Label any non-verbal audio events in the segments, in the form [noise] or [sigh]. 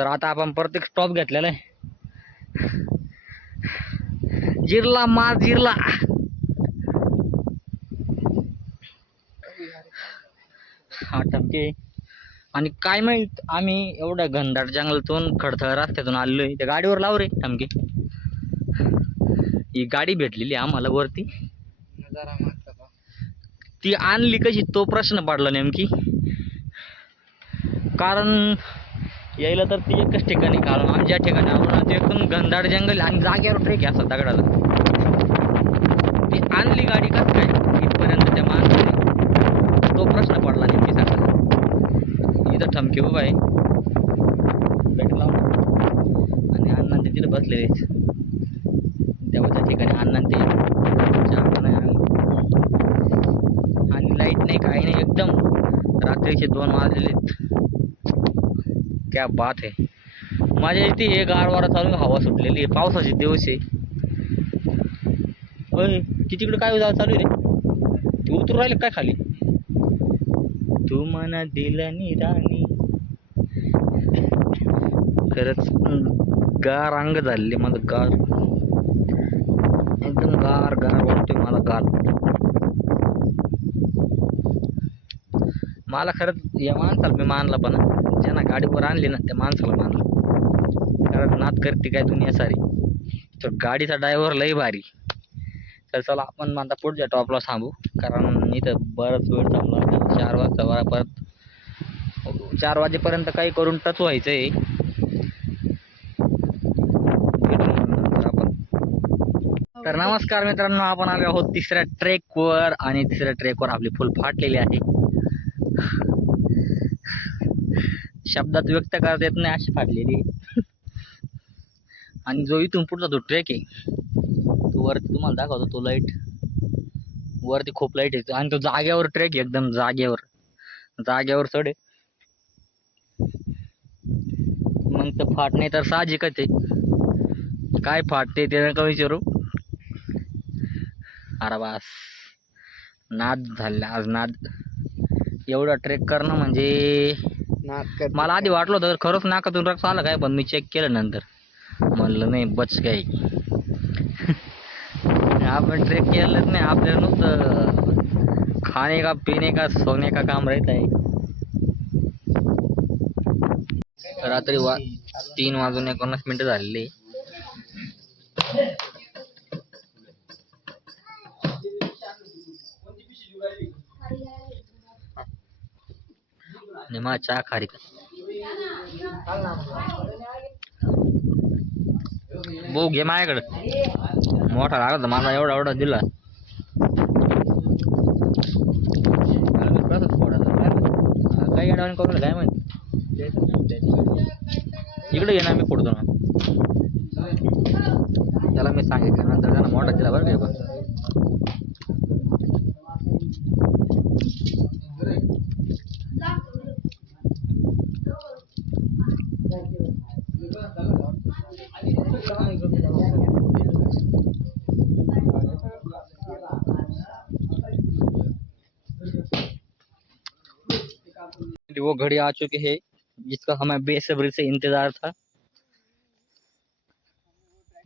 तर आता आपण प्रत्येक स्टॉप घेतलेला आहे. जिरला मार जिरला. हा टमके आणि काय माहीत आम्ही एवढ्या घनदाट जंगलातून खडथळ रस्त्यातून आलेलोय त्या गाडीवर लाव रे टमके ही गाडी भेटलेली आम्हाला वरती. ती आणली कशी तो प्रश्न पडला नेमकी. कारण यायला तर ती एकच ठिकाणी कारण आमच्या ज्या ठिकाणी आलो ना ते एकदम घनदाट जंगल आणि जागेवर ट्रेक आहे असं दगडाला. ती आणली गाडी कसं काय? इथपर्यंत त्या माणसाने. तो प्रश्न पडला नेमकी सकाळ इथं ठमकी उभा आहे. भेटला आणि अण्णा ते तिथे बसलेले आहेत. देवाच्या ठिकाणी अण्णा ते. आणि. लाइट नाही काही नाही एकदम. रात्रीचे दोन वाजलेले क्या बात आहे माझ्या इथे हे गारवारा चालू आहे, हवा सुटलेली आहे पावसाचे दिवस आहे. होय ती तिकडे काय जा- चालू आहे रे? तू उतरू राहिले काय खाली? तू मना दिला राणी. खरंच गार अंग झालेले माझं गार. एकदम गार गार वाटतोय मला गार. मला खरंच या माणसाला मी मानला पण. ज्यांना गाडीवर आणली ना त्या माणसाला मानला कारण नात करते काय दुनिया सारी. तर गाडीचा ड्रायव्हर लई भारी. तर चला आपण आता पुढच्या टॉपला थांबू. कारण इथं बराच वेळ थांबला चार वाजता बरा परत. चार वाजेपर्यंत काही करून टच व्हायचं आहे आपण तर नमस्कार मित्रांनो आपण आलो आहोत तिसऱ्या ट्रेकवर आणि तिसऱ्या ट्रेकवर आपली फुल फाटलेली आहे. शब्दात व्यक्त करता येत नाही अशी फाटलेली. [laughs] आणि जो इथून पुढचा जो ट्रेक आहे तो वरती तुम्हाला दाखवतो तो लाइट वरती खूप लाइट आहे. आणि तो जाग्यावर ट्रेक आहे एकदम जाग्यावर जाग्यावर चढ. मग तर फाटणे तर साहजिकच आहे. काय फाटते ते नका विचारू. अरे बास. नाद झाला आज नाद. एवढा ट्रेक करणं म्हणजे मला आधी वाटलं होतं खरंच नाकातून रक्त आलं काय पण मी चेक केलं नंतर. म्हणलं नाही बच काय [laughs] आपण ट्रेक केलंच नाही आपल्याला नुसतं खाणे का पिणे का सोने का काम राहत आहे. रात्री वा तीन वाजून एकोणीस मिनिटं झालेली. आणि मग चहा खारी भाऊ घे माझ्याकडं मोठा लागला मला एवढा एवढा दिला कसं थोडासा हा, काही अडवण करून काय माहिती इकडे ये ना मी फोडतो वो घड़ी आ चुकी है, जिसका हमें बेसब्री से इंतज़ार था।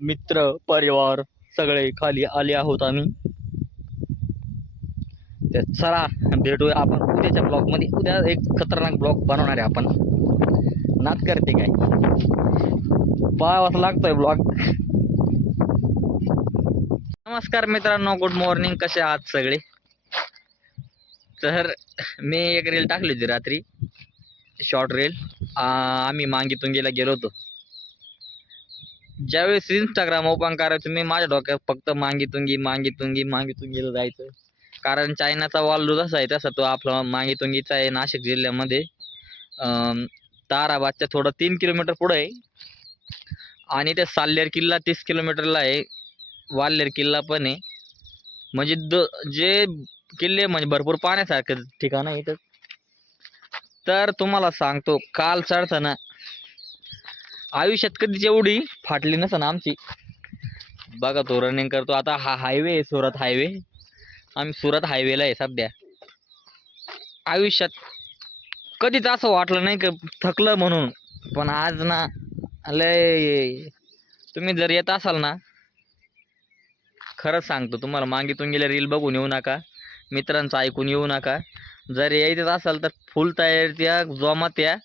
मित्र, परिवार, सगळे खाली आले आहोत आम्ही। चला भेटूया आपण उद्याच्या ब्लॉग मध्ये. उद्या एक खतरनाक ब्लॉग बनवणार आहे आपण. नाच करते काय? पाहावाच लागतोय ब्लॉग नमस्कार मित्रांनो गुड मॉर्निंग कसे आहात सगळे? तर मी एक रील टाकली होती रात्री. शॉर्ट रील आम्ही मांगीतून गेला गेलो होतो. ज्यावेळेस इंस्टाग्राम ओपन करायचं मी माझ्या डोक्यात फक्त मांगीतुंगी मांगीतुंगी मांगीतुंगीला जायचं. कारण चायनाचा वाल्लू जसा आहे तसा तो आपला मांगीतुंगीचा आहे नाशिक जिल्ह्यामध्ये. अं, ताराबादच्या थोडं तीन किलोमीटर पुढं आहे. आणि ते साल्लेर किल्ला तीस किलोमीटरला आहे. वाल्हेर किल्ला पण आहे. म्हणजे द जे किल्ले म्हणजे भरपूर पाण्यासारखं ठिकाण आहे इथं. तर तुम्हाला सांगतो काल चढताना आयुष्यात कधीच एवढी फाटली नसन आमची. बघा तो रनिंग करतो. आता हा हायवे आहे सुरत हायवे आम्ही सुरत हायवेला आहे सध्या. आयुष्यात कधीच असं वाटलं नाही की थकलं म्हणून. पण आज ना लय तुम्ही जर येत असाल ना खरंच सांगतो तुम्हाला मागितून गेल्या रील बघून येऊ नका मित्रांचं ऐकून येऊ नका. जर यायचं असाल तर फुल तयारीत या जोमात या.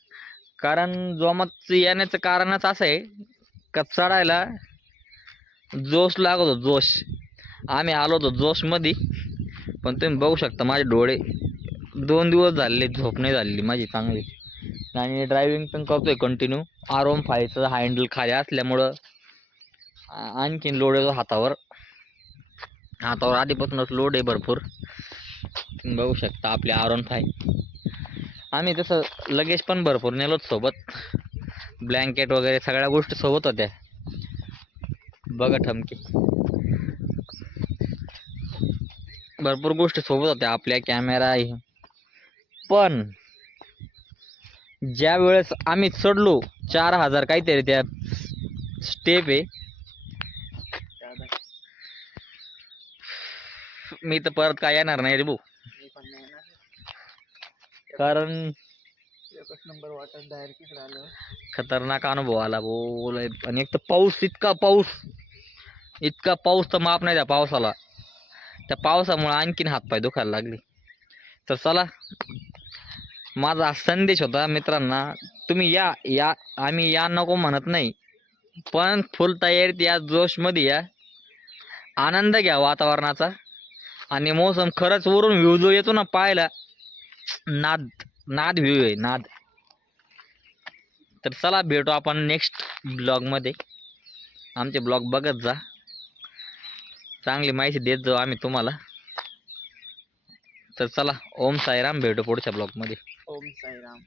कारण जोमात येण्याचं कारणच असं आहे का चढायला जोश लागत होतो जोश. आम्ही आलो होतो जोशमध्ये पण तुम्ही बघू शकता माझे डोळे. दोन दिवस झाले झोप नाही झालेली माझी चांगली. आणि ड्रायव्हिंग पण करतोय कंटिन्यू आर ओम फायचं हँडल खाली असल्यामुळं आणखीन लोड येतो हातावर. हातावर आधीपासूनच लोड आहे भरपूर. तुम्ही बघू शकता आपले आर ओन फाय. आम्ही तसं लगेज पण भरपूर नेलोच सोबत. ब्लँकेट वगैरे सगळ्या गोष्टी सोबत होत्या. बघा ठमकी. भरपूर गोष्टी सोबत होत्या. आपल्या कॅमेरा पण ज्या वेळेस आम्ही चढलो चार हजार काहीतरी त्या स्टेप आहे. मी तर परत काय येणार नाही रे भाऊ. कारण खतरनाक अनुभव आला लय आणि एक तर पाऊस इतका पाऊस. इतका पाऊस तर माप नाही त्या पावसाला. त्या पावसामुळे आणखीन हातपाय दुखायला लागले. तर चला माझा संदेश होता मित्रांना तुम्ही या या आम्ही या नको म्हणत नाही. पण फुल तयारीत या जोशमध्ये या. आनंद घ्या वातावरणाचा. आणि मोसम खरंच वरून व्ह्यू जो येतो ना पाहायला नाद नाद व्ह्यू आहे नाद. तर चला भेटू आपण नेक्स्ट ब्लॉगमध्ये आमचे ब्लॉग बघत जा. चांगली माहिती देत जाऊ आम्ही तुम्हाला. तर चला ओम साईराम भेटू पुढच्या ब्लॉगमध्ये ओम साईराम